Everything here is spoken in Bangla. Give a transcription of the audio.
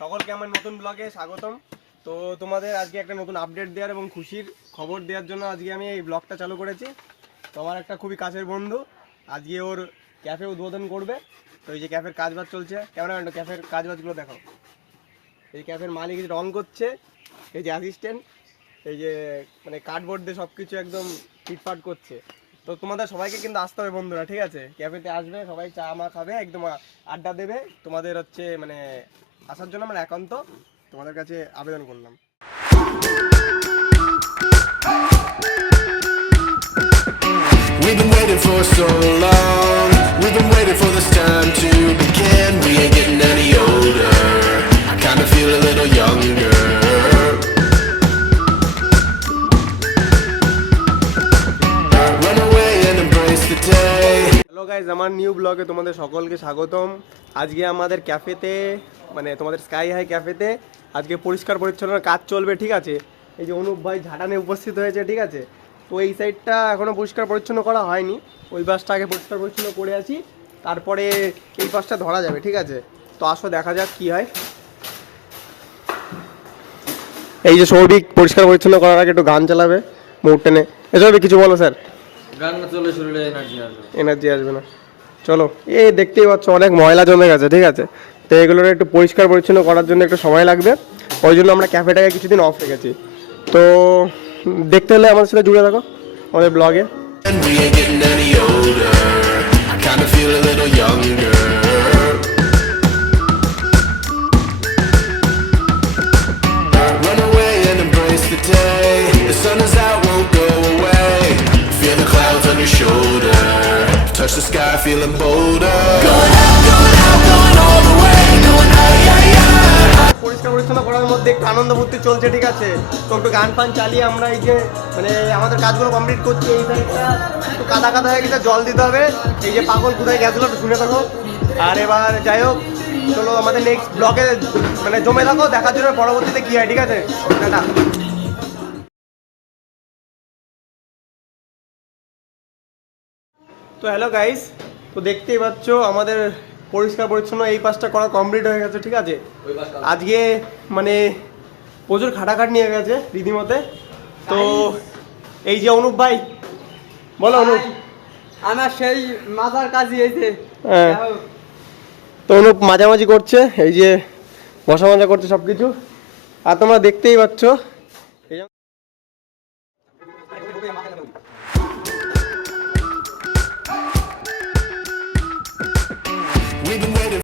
সকলকে আমার নতুন ব্লগে স্বাগতম। তো তোমাদের আজকে একটা নতুন আপডেট দেওয়ার এবং খুশির খবর দেওয়ার জন্য আজকে আমি এই ব্লগটা চালু করেছি। তো আমার একটা খুবই কাছের বন্ধু আজকে ওর ক্যাফে উদ্বোধন করবে। তো এই যে ক্যাফের কাজবাজ চলছে, কেমন ক্যাফের কাজবাজগুলো দেখো। এই ক্যাফের মালিক রং করছে, এই যে অ্যাসিস্ট্যান্ট এই যে মানে কার্ডবোর্ড দিয়ে সব কিছু একদম ফিটফাট করছে। তো তোমাদের সবাইকে কিন্তু আসতে হবে বন্ধুরা, ঠিক আছে? ক্যাফেতে আসবে, সবাই চা মা খাবে, একদম আড্ডা দেবে। তোমাদের হচ্ছে মানে আসার জন্য আমরা একান্ত তোমাদের কাছে আবেদন করলাম। We've been waiting for so long. We've been waiting for this time to begin. We ain't getting any older. I kinda feel a little younger. Run away and embrace the day. Hello guys, আমার নিউ ব্লগে তোমাদের সকলকে স্বাগতম। আজকে আমাদের ক্যাফেতে মানে তোমাদের স্কাই হাই ক্যাফেতে আজকে পরিষ্কার পরিচ্ছন্নতার কাজ চলবে, ঠিক আছে? এই যে অনুপ ভাই ঝাঁটানে উপস্থিত হয়েছে, ঠিক আছে? তো এই সাইডটা এখনও পরিষ্কার পরিচ্ছন্ন করা হয়নি, ওই পাশটা আগে পরিষ্কার পরিচ্ছন্ন করে আছি, তারপরে এই পাশটা ধরা যাবে, ঠিক আছে? তো আসো দেখা যাক কি হয়। এই যে সৌভিক পরিষ্কার পরিচ্ছন্ন করার আগে একটু গান চালাবে মুড টেনে। এসবে কিছু বলো স্যার। গান না চলে শরীরে এনার্জি আসবে না। চলো, এই দেখতেই পাচ্ছ অনেক ময়লা জমে গেছে, ঠিক আছে? তো এগুলোর একটু পরিষ্কার পরিচ্ছন্ন করার জন্য একটু সময় লাগবে, ওই জন্য আমরা ক্যাফেটাকে কিছুদিন অফ রেখেছি। তো দেখতে হলে আমাদের সাথে জুড়ে থাকো আমাদের ব্লগে। And we ain't getting any older. I kinda feel a little younger. Run away and embrace the day. The sun is out, won't go away. Feel the clouds on your shoulder. Touch the sky, feeling bolder. Going out, going all the way. Going high, high, high. পরিষ্কার পরিচ্ছন্ন করার মধ্যে একটু আনন্দ ফুর্তি চলছে, ঠিক আছে? তো একটু গান ফান চালিয়ে আমরা এই যে মানে আমাদের কাজগুলো কমপ্লিট করছি। এই সাইডটা একটু কাদা কাদা হয়ে গেছে, জল দিতে হবে। এই যে পাগল কোথায় গেছিলো একটু শুনে থাকো। আর এবার যাই হোক, চলো আমাদের নেক্সট ব্লগে মানে জমে থাকো, দেখার জন্য পরবর্তীতে কী হয়, ঠিক আছে? টাটা। তো হ্যালো গাইস, তো দেখতেই পাচ্ছ আমাদের পরিষ্কার পরিচ্ছন্ন এই পাশটা করা কমপ্লিট হয়ে গেছে, ঠিক আছে? আজকে মানে প্রচুর খাটাখাটনি হয়ে গেছে রীতিমতে। তো এই যে অনুপ ভাই, বলো অনুপ। আমার সেই মাথার কাজই হয়েছে। হ্যাঁ, তো অনুপ মাঝামাঝি করছে, এই যে বসা মাজা করছে সব কিছু। আর তোমরা দেখতেই পাচ্ছ